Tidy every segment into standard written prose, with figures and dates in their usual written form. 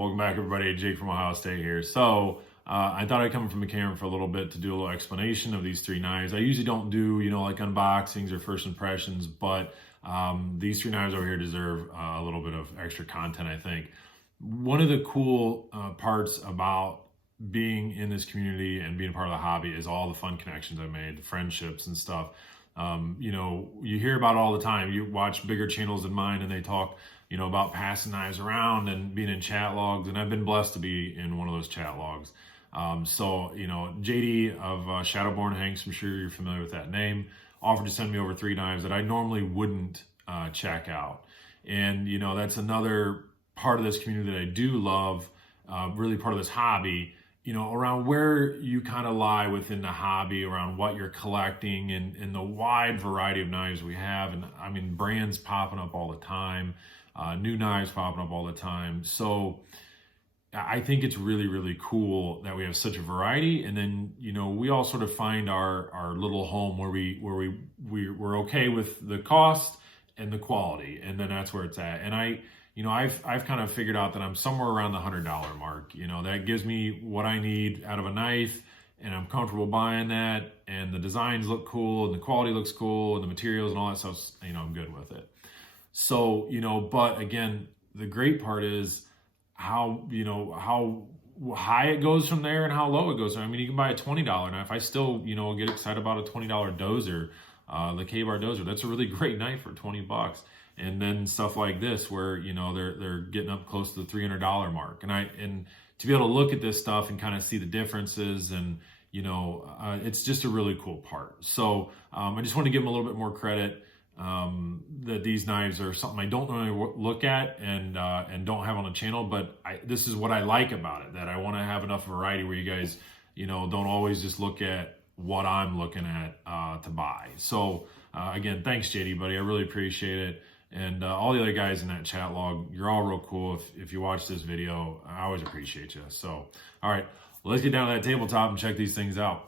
Welcome back, everybody. Jake from Ohio State here. So I thought I'd come from the camera for a little bit to do a little explanation of these three knives. I usually don't do, like unboxings or first impressions, but these three knives over here deserve a little bit of extra content, I think. One of the cool parts about being in this community and being part of the hobby is all the fun connections I've made, the friendships and stuff. You hear about it all the time. You watch bigger channels than mine and they talk about passing knives around and being in chat logs, and I've been blessed to be in one of those chat logs. JD of Shadowborn Hanks, I'm sure you're familiar with that name, offered to send me over three knives that I normally wouldn't check out. And, that's another part of this community that I do love, really part of this hobby, around where you kind of lie within the hobby, around what you're collecting and the wide variety of knives we have. And I mean, brands popping up all the time. New knives popping up all the time. So I think it's really, really cool that we have such a variety. And then, we all sort of find our little home where we're okay with the cost and the quality. And then that's where it's at. And I've kind of figured out that I'm somewhere around the $100 mark. That gives me what I need out of a knife, and I'm comfortable buying that. And the designs look cool and the quality looks cool and the materials and all that stuff, I'm good with it. So, but again, the great part is how high it goes from there and how low it goes. I mean, you can buy a $20 knife. I still, get excited about a $20 dozer, the K-Bar dozer. That's a really great knife for $20. And then stuff like this where, they're getting up close to the $300 mark. And to be able to look at this stuff and kind of see the differences and, it's just a really cool part. So I just want to give them a little bit more credit. That these knives are something I don't really look at and don't have on the channel, but this is what I like about it, that I want to have enough variety where you guys, don't always just look at what I'm looking at to buy. So again, thanks JD, buddy. I really appreciate it. And all the other guys in that chat log, you're all real cool. If you watch this video, I always appreciate you. So, all right, let's get down to that tabletop and check these things out.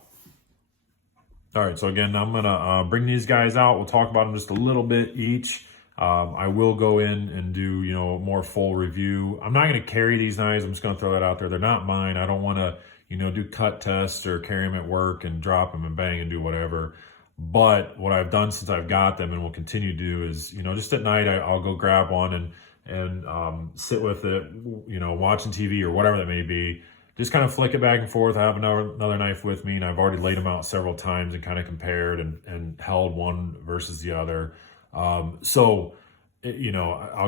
All right, so again, I'm gonna bring these guys out. We'll talk about them just a little bit each. I will go in and do, a more full review. I'm not gonna carry these knives. I'm just gonna throw that out there. They're not mine. I don't wanna, do cut tests or carry them at work and drop them and bang and do whatever. But what I've done since I've got them and will continue to do is, just at night, I'll go grab one and sit with it, watching TV or whatever that may be. Just kind of flick it back and forth. I have another knife with me, and I've already laid them out several times and kind of compared and held one versus the other. I'll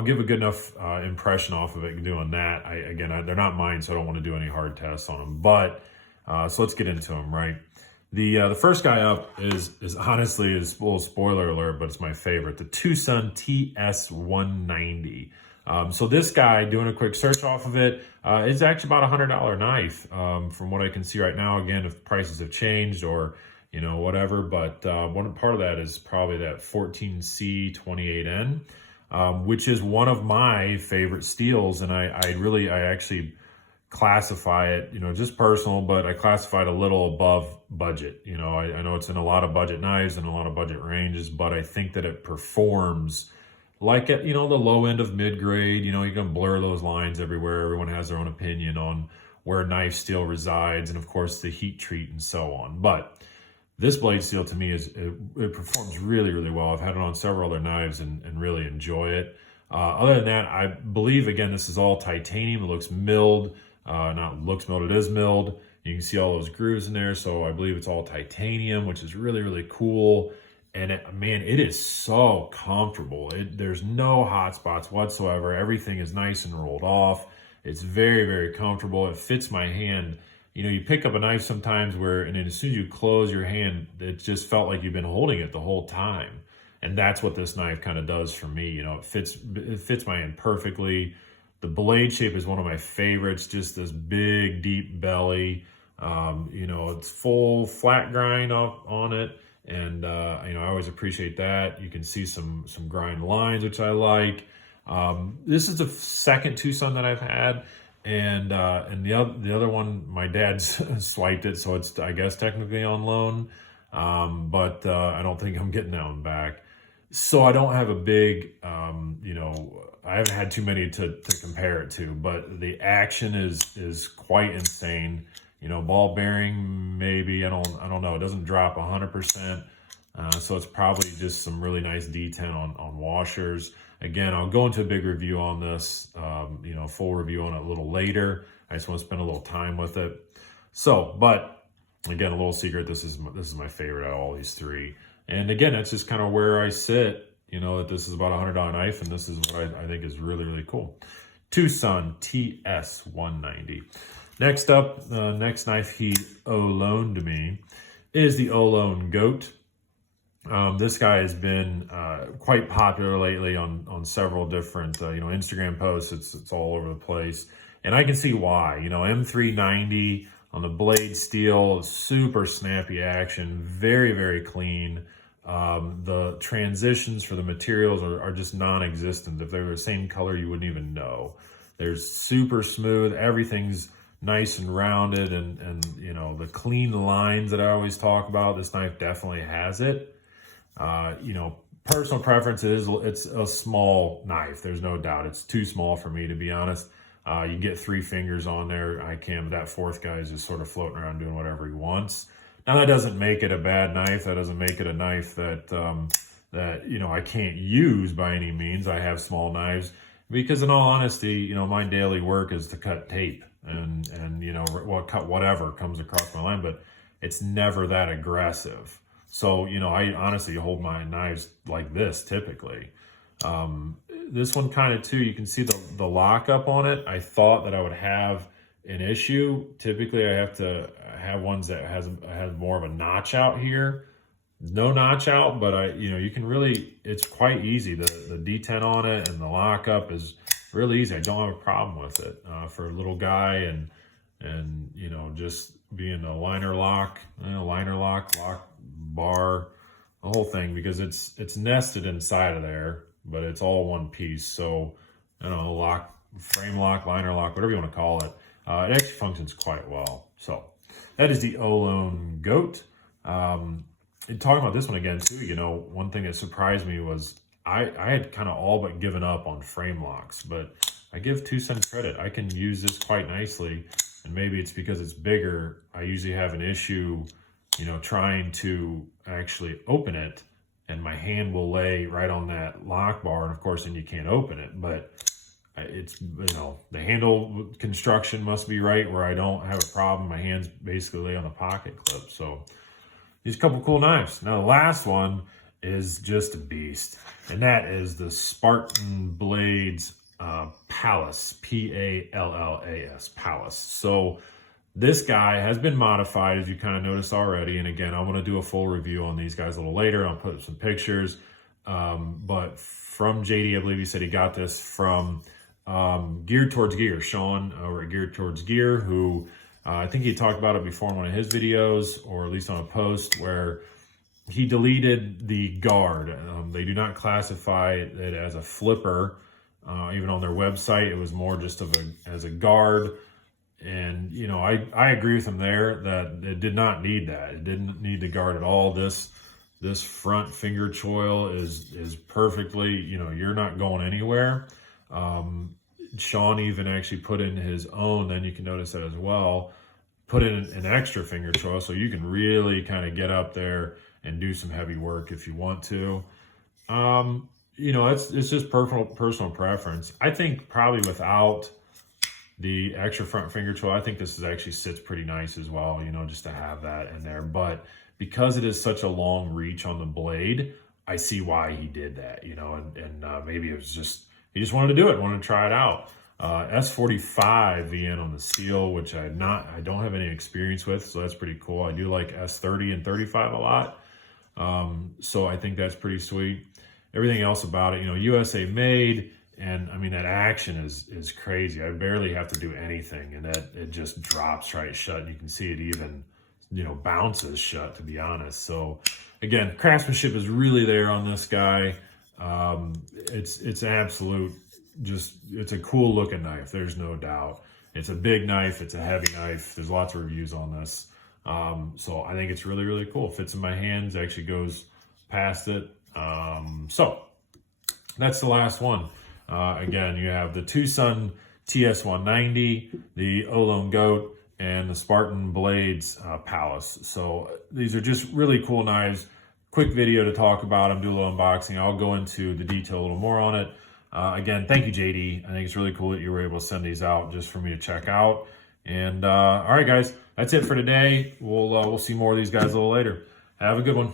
give a good enough impression off of it doing that. They're not mine, so I don't want to do any hard tests on them. But so let's get into them, right? The first guy up is honestly a little spoiler alert, but it's my favorite. The TwoSun TS-190. So this guy, doing a quick search off of it, is actually about a $100 knife from what I can see right now. Again, if prices have changed or, whatever, but one part of that is probably that 14C28N, which is one of my favorite steels. And I actually classify it, just personal, but I classify it a little above budget. I know it's in a lot of budget knives and a lot of budget ranges, but I think that it performs like at, the low end of mid-grade. You can blur those lines everywhere. Everyone has their own opinion on where knife steel resides and, of course, the heat treat and so on. But this blade steel, to me, it performs really, really well. I've had it on several other knives and really enjoy it. Other than that, I believe, again, this is all titanium. It looks milled. Not looks milled, it is milled. You can see all those grooves in there. So I believe it's all titanium, which is really, really cool. And it is so comfortable. There's no hot spots whatsoever. Everything is nice and rolled off. It's very, very comfortable. It fits my hand. You pick up a knife sometimes and then as soon as you close your hand, it just felt like you've been holding it the whole time. And that's what this knife kind of does for me. It fits my hand perfectly. The blade shape is one of my favorites, just this big, deep belly. It's full flat grind on it. And, I always appreciate that. You can see some grind lines, which I like. This is the second TwoSun that I've had. And the other one, my dad's swiped it. So it's, I guess, technically on loan. But I don't think I'm getting that one back. So I don't have a big, I haven't had too many to compare it to, but the action is quite insane. You know, ball bearing, maybe, I don't know. It doesn't drop 100%. So it's probably just some really nice detent on washers. Again, I'll go into a big review on this, you know, full review on it a little later. I just want to spend a little time with it. So, but again, a little secret, this is my favorite out of all these three. And again, that's just kind of where I sit, you know, that this is about a $100 knife, and this is what I think is really, really cool. TwoSun TS-190. Next up, the next knife he Ohlone to me is the Ohlone Goat. This guy has been quite popular lately on several different you know, Instagram posts. It's all over the place, and I can see why. You know, M390 on the blade steel, super snappy action, very, very clean. The transitions for the materials are just non-existent. If they were the same color, you wouldn't even know. They're super smooth. Everything's nice and rounded, and you know, the clean lines that I always talk about, this knife definitely has it. You know, personal preference it's a small knife. There's no doubt. It's too small for me, to be honest. You get 3 fingers on there. I can, but that fourth guy is just sort of floating around doing whatever he wants. Now, that doesn't make it a bad knife. That doesn't make it a knife that, that, you know, I can't use by any means. I have small knives because, in all honesty, you know, my daily work is to cut tape and you know, cut whatever comes across my line, but it's never that aggressive. So, you know, I honestly hold my knives like this typically. This one kind of too, you can see the lockup on it. I thought that I would have an issue. Typically, I have to have ones that has more of a notch out here. No notch out, but you know, you can really, it's quite easy. The detent on it and the lockup is really easy. I don't have a problem with it for a little guy, and you know, just being a liner lock, lock bar, the whole thing, because it's nested inside of there, but it's all one piece. So I don't know, frame lock, liner lock, whatever you want to call it. It actually functions quite well. So that is the Ohlone Goat. And talking about this one again too, you know, one thing that surprised me was I had kind of all but given up on frame locks, but I give TwoSun credit. I can use this quite nicely, and maybe it's because it's bigger. I usually have an issue, you know, trying to actually open it, and my hand will lay right on that lock bar, and of course then you can't open it. But it's, you know, the handle construction must be right where I don't have a problem. My hands basically lay on the pocket clip. So these couple cool knives. Now the last one is just a beast, and that is the Spartan Blades Pallas, P-A-L-L-A-S, Pallas. So this guy has been modified, as you kind of noticed already. And again, I'm going to do a full review on these guys a little later. I'll put up some pictures. But from JD, I believe he said he got this from Geared Towards Gear, Sean over at Geared Towards Gear, who I think he talked about it before in one of his videos, or at least on a post, where he deleted the guard. They do not classify it as a flipper. Even on their website, it was more just as a guard. And, you know, I agree with him there that it did not need that. It didn't need the guard at all. This front finger choil is perfectly, you know, you're not going anywhere. Sean even actually put in his own, then you can notice that as well, put in an extra finger choil, so you can really kind of get up there and do some heavy work if you want to. You know, it's just personal preference. I think probably without the extra front finger choil, I think this actually sits pretty nice as well, you know, just to have that in there. But because it is such a long reach on the blade, I see why he did that, you know, and maybe it was just, he just wanted to do it, wanted to try it out. S45 VN on the steel, which I don't have any experience with, so that's pretty cool. I do like S30 and 35 a lot. So I think that's pretty sweet. Everything else about it, you know, USA made, and I mean, that action is crazy. I barely have to do anything, and that it just drops right shut. And you can see it even, you know, bounces shut, to be honest. So again, craftsmanship is really there on this guy. It's absolute, just, it's a cool looking knife. There's no doubt. It's a big knife. It's a heavy knife. There's lots of reviews on this. So I think it's really, really cool. It fits in my hands, actually goes past it. So that's the last one. Again, you have the TwoSun TS-190, the Ohlone Goat, and the Spartan Blades Pallas. So these are just really cool knives. Quick video to talk about them, do a little unboxing. I'll go into the detail a little more on it. Again, thank you, JD. I think it's really cool that you were able to send these out just for me to check out. And all right, guys, that's it for today. We'll see more of these guys a little later. Have a good one.